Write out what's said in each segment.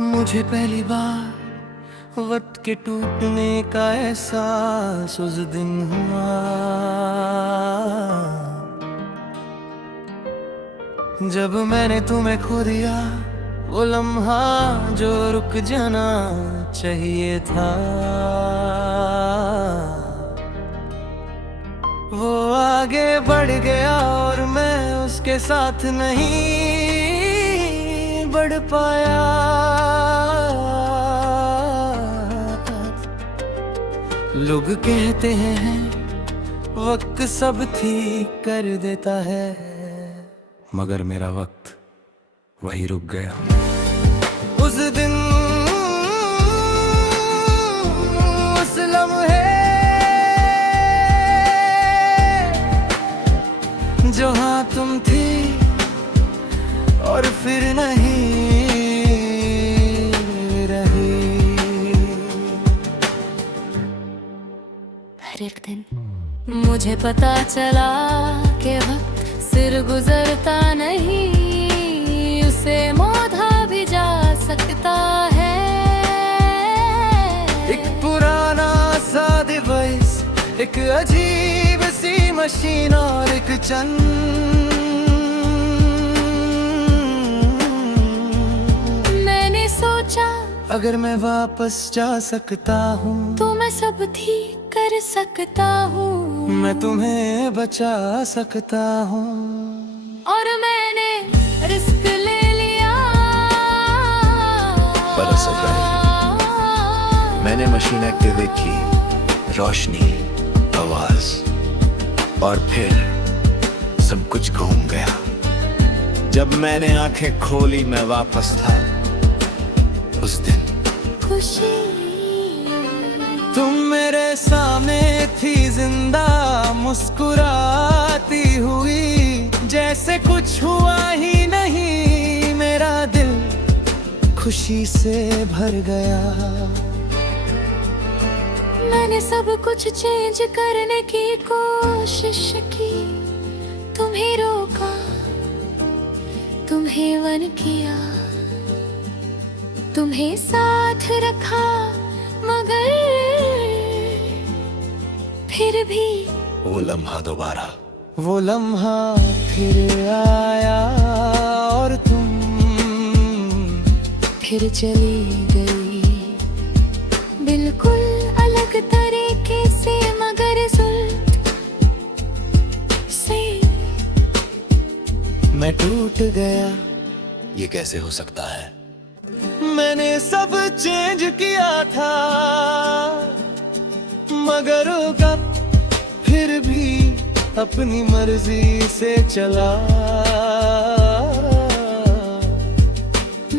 मुझे पहली बार वक्त के टूटने का एहसास उस दिन हुआ जब मैंने तुम्हें खो दिया। वो लम्हा जो रुक जाना चाहिए था, वो आगे बढ़ गया और मैं उसके साथ नहीं बढ़ पाया। लोग कहते हैं वक्त सब ठीक कर देता है, मगर मेरा वक्त वही रुक गया। उस दिन उस लम्हे जहाँ तुम थी और फिर नहीं रही। हर एक दिन मुझे पता चला कि वक्त सिर गुजरता नहीं, उसे मोधा भी जा सकता है। एक पुराना सा डिवाइस, एक अजीब सी मशीन और एक चंद। मैंने सोचा अगर मैं वापस जा सकता हूँ तो मैं सब ठीक कर सकता हूँ, मैं तुम्हें बचा सकता हूँ। और मैंने रिस्क ले लिया। पर असर रहे। मैंने मशीन एक्टिवेट की, रोशनी, आवाज, और फिर सब कुछ घूम गया। जब मैंने आंखें खोली मैं वापस था उस दिन। खुशी तुम मेरे सामने थी जिंदा, मुस्कुराती हुई, जैसे कुछ हुआ ही नहीं। मेरा दिल खुशी से भर गया। मैंने सब कुछ चेंज करने की कोशिश की, तुम्हें रोका, तुम्हें वन किया, तुम्हें साथ रखा, मगर फिर भी वो लम्हा दोबारा, वो लम्हा फिर आया और तुम फिर चली गई। बिल्कुल अलग तरीके से, मगर सुल्ट से मैं टूट गया। ये कैसे हो सकता है? मैंने सब चेंज किया था, मगर कब फिर भी अपनी मर्जी से चला।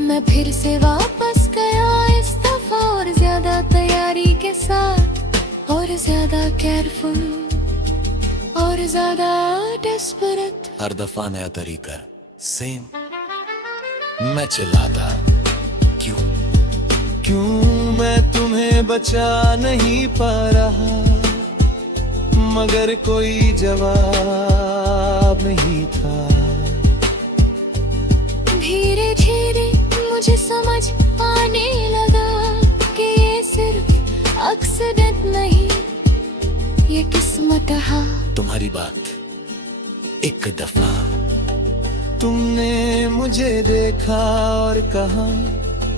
मैं फिर से वापस गया इस दफा, और ज्यादा तैयारी के साथ, और ज्यादा केयरफुल, और ज्यादा डेस्परेट। हर दफा नया तरीका, सेम। मैं चिल्लाता, क्यों? क्यों मैं तुम्हें बचा नहीं पा रहा, मगर कोई जवाब नहीं था। धीरे धीरे मुझे समझ आने लगा कि ये सिर्फ एक्सीडेंट नहीं, ये किस्मत है। तुम्हारी बात एक दफा तुमने मुझे देखा और कहा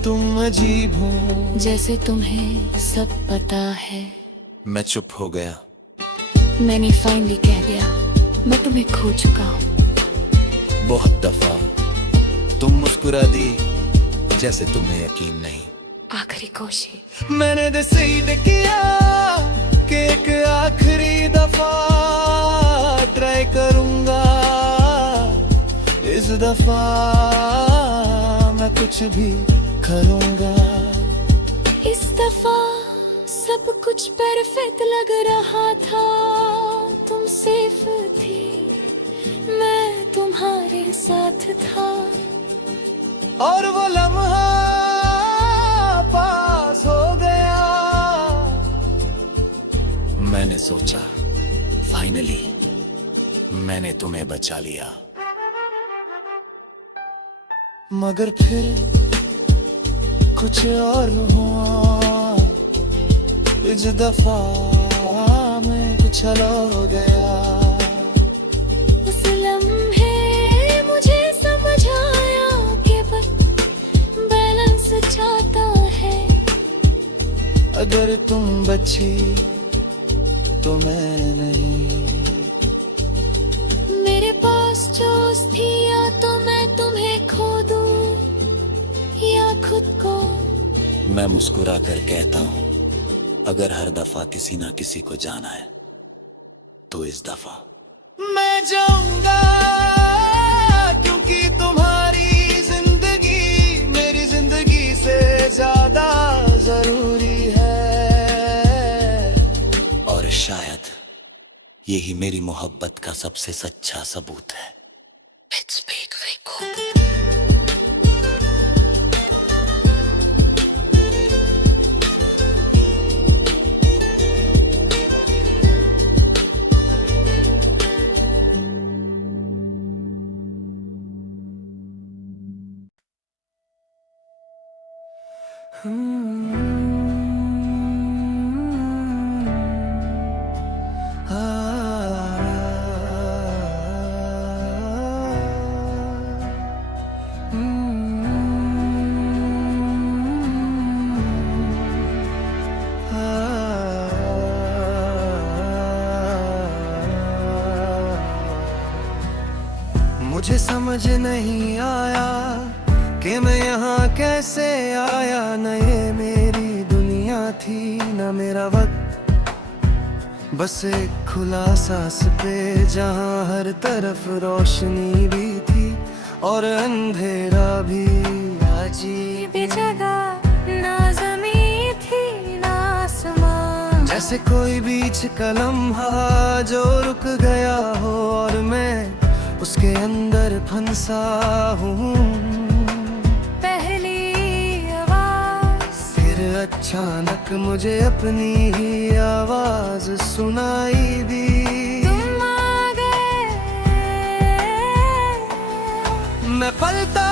तुम अजीब हो, जैसे तुम्हें सब पता है। मैं चुप हो गया। मैंने फाइनली कह दिया, मैं तुम्हें खो चुका हूँ। बहुत दफा तुम मुस्कुरा दी, जैसे तुम्हें यकीन नहीं। आखिरी कोशिश मैंने डिसाइड किया कि एक आखिरी दफा ट्राई करूंगा। इस दफा मैं कुछ भी करूंगा। इस दफा सब कुछ परफेक्ट लग रहा था। तुम सेफ थी, मैं तुम्हारे साथ था, और वो लम्हा पास हो गया। मैंने सोचा फाइनली मैंने तुम्हें बचा लिया। मगर फिर कुछ और हुआ, इस दफा मैं कुछ अलग हो गया। उस लम्हे मुझे समझ आया कि बस बैलेंस चाहता है। अगर तुम बची तो मैं नहीं। मेरे पास जो थी, या तो मैं तुम्हें खो दूं या खुद को। मैं मुस्कुरा कर कहता हूँ, अगर हर दफा किसी ना किसी को जाना है तो इस दफा मैं जाऊंगा, क्योंकि तुम्हारी जिंदगी मेरी जिंदगी से ज्यादा जरूरी है। और शायद यही मेरी मोहब्बत का सबसे सच्चा सबूत है। Let's speak, Rico. मुझे समझ नहीं आया कि मैं यहाँ कैसे आया। न ये मेरी दुनिया थी न मेरा वक्त, बस एक खुला सांस पे जहाँ हर तरफ रोशनी भी थी और अंधेरा भी। अजीब जगह ना ज़मीं थी ना आसमान, जैसे कोई बीच का लम्हा जो रुक गया हो और मैं उसके अंदर फंसा हूँ। पहली आवाज, फिर अचानक मुझे अपनी ही आवाज सुनाई दी। तुम आ गए। मैं पलटा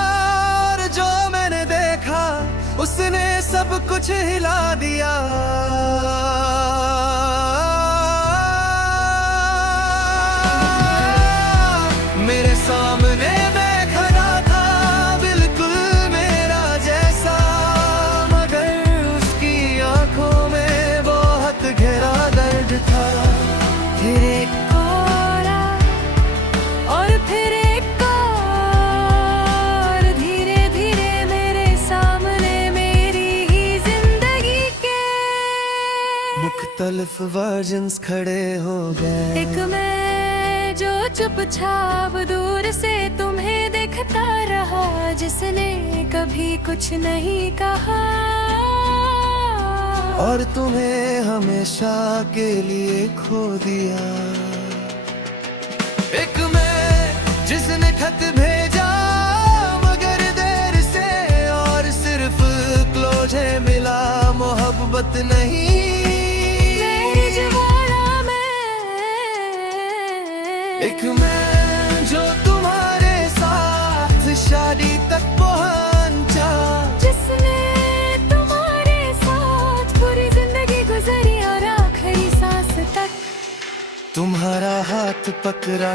और जो मैंने देखा उसने सब कुछ हिला दिया। मेरे सामने मैं खड़ा था बिल्कुल मेरा जैसा, मगर उसकी आंखों में बहुत गहरा दर्द था। फिर एक कोरा और फिर एक और, धीरे धीरे मेरे सामने मेरी ही जिंदगी के मुख्तलिफ वर्जन्स खड़े हो गए। एक मैं जो चुपचाप दूर से तुम्हें देखता रहा, जिसने कभी कुछ नहीं कहा और तुम्हें हमेशा के लिए खो दिया। एक मैं जिसने खत भेजा मगर देर से, और सिर्फ क्लोजर मिला मोहब्बत नहीं। मेरी ज्वाला में एक मैं जो तुम्हारे साथ शादी तक पहुंचा, जिसने तुम्हारे साथ पूरी जिंदगी गुजरी और आखिरी सांस तक तुम्हारा हाथ पकड़ा।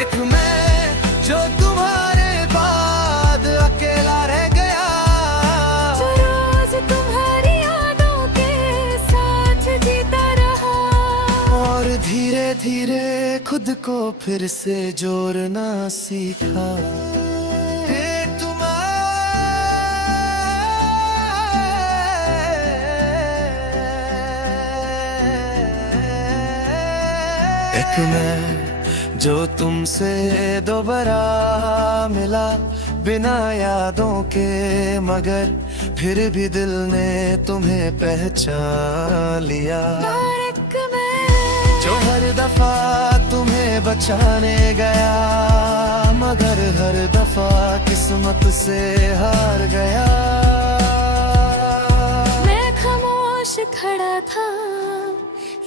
एक मैं जो तुम्हारे बाद अकेला रह गया, जो रोज तुम्हारी यादों के साथ जीता रहा और धीरे धीरे खुद को फिर से जोड़ना सीखा। एक मैं जो तुमसे दोबारा मिला बिना यादों के, मगर फिर भी दिल ने तुम्हें पहचान लिया। एक मैं जो हर दफा तुम्हें बचाने गया, मगर हर दफा किस्मत से हार गया। मैं खामोश खड़ा था,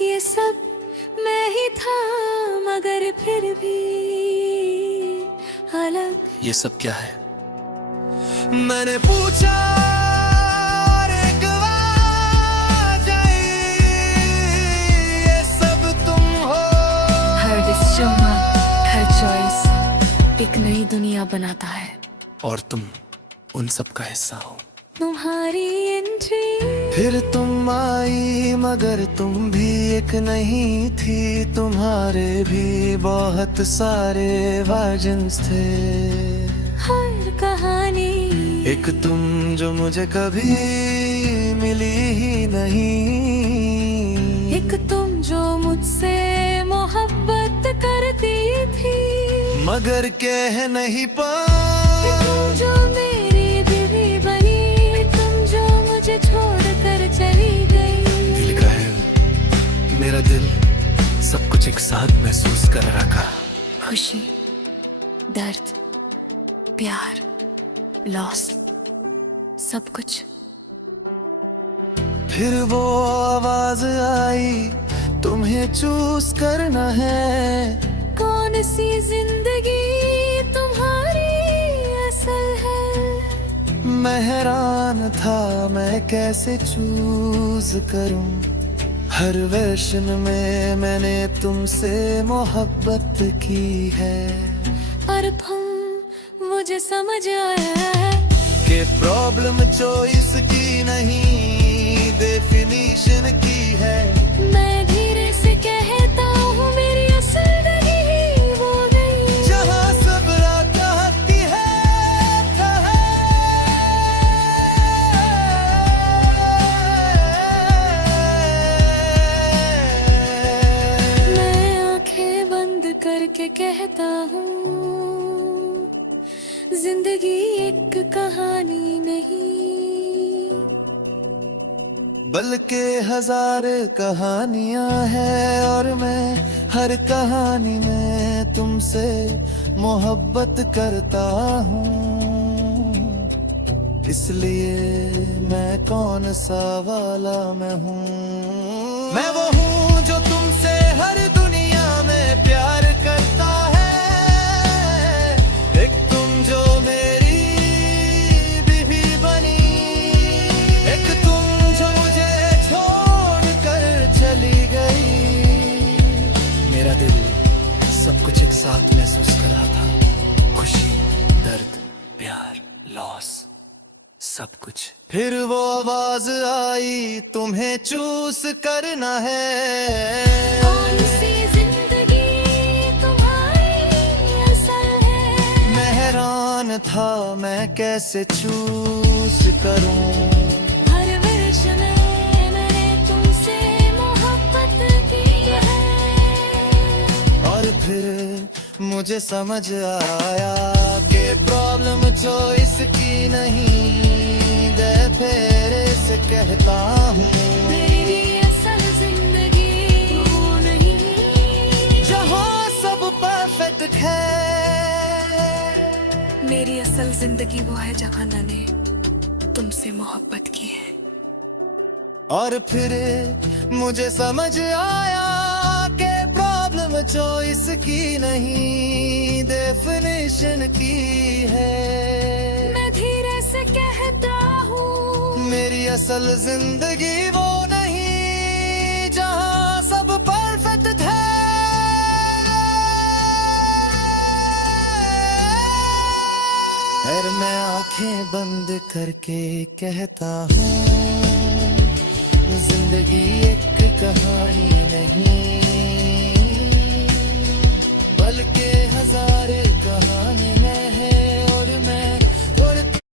ये सब मैं ही था, मगर फिर भी अलग। ये सब क्या है? मैंने पूछा एक नई दुनिया बनाता है। और तुम उन सब का हिस्सा हो। तुम्हारी एंट्री फिर तुम आई मगर तुम भी एक नहीं थी, तुम्हारे भी बहुत सारे वर्जन्स थे। हर कहानी एक तुम जो मुझे कभी मिली ही नहीं, एक तुम जो मुझसे मोहब्बत करती थी, मगर कह नहीं तुम पाई। जो मेरी बीवी बनी, तुम जो मुझे छोड़कर चली गई। दिल का है मेरा दिल, सब कुछ एक साथ महसूस कर रखा। खुशी, दर्द, प्यार, लॉस, सब कुछ। फिर वो आवाज आई, तुम्हें चूज करना है। कौन सी जिंदगी तुम्हारी असल है? मैं हैरान था मैं कैसे चूज करूं। हर वर्षन में मैंने तुमसे मोहब्बत की है। और हम मुझे समझ आया है कि प्रॉब्लम चॉइस की नहीं, डेफिनेशन की है। मैं धीरे से कहता हूँ मेरी असल जिंदगी वो नहीं। जहाँ सब रात कहती है मैं आंखें बंद करके कहता हूँ जिंदगी एक कहानी नहीं, बल्कि हजार कहानियां हैं। और मैं हर कहानी में तुमसे मोहब्बत करता हूँ। इसलिए मैं कौन सा वाला मैं हूँ। मैं वो हूँ जो तुमसे हर दुनिया में प्यार करता है। एक तुम जो मेरी बीवी बनी, एक तुम जो मुझे छोड़ कर चली गई। मेरा दिल सब कुछ एक साथ महसूस कर रहा था। खुशी, दर्द, प्यार, लॉस, सब कुछ। फिर वो आवाज आई, तुम्हें चूज करना है। कौन सी जिंदगी तुम्हारी असल है? मैं हैरान था मैं कैसे चूज करूं। हर वर्ष में मैंने तुमसे मोहब्बत की है। और फिर मुझे समझ आया कि प्रॉब्लम चॉइस की नहीं, फिर से कहता हूँ मेरी असल जिंदगी वो नहीं। जहाँ सब परफेक्ट है। मेरी असल जिंदगी वो है जहाँ मैंने तुमसे मोहब्बत की है। और फिर मुझे समझ आया कि प्रॉब्लम चॉइस की नहीं, डेफिनेशन की है। मैं धीरे से कहता हूँ मेरी असल जिंदगी वो नहीं, जहाँ सब परफेक्ट है। और मैं आंखें बंद करके कहता हूँ जिंदगी एक कहानी नहीं, बल्कि हजारे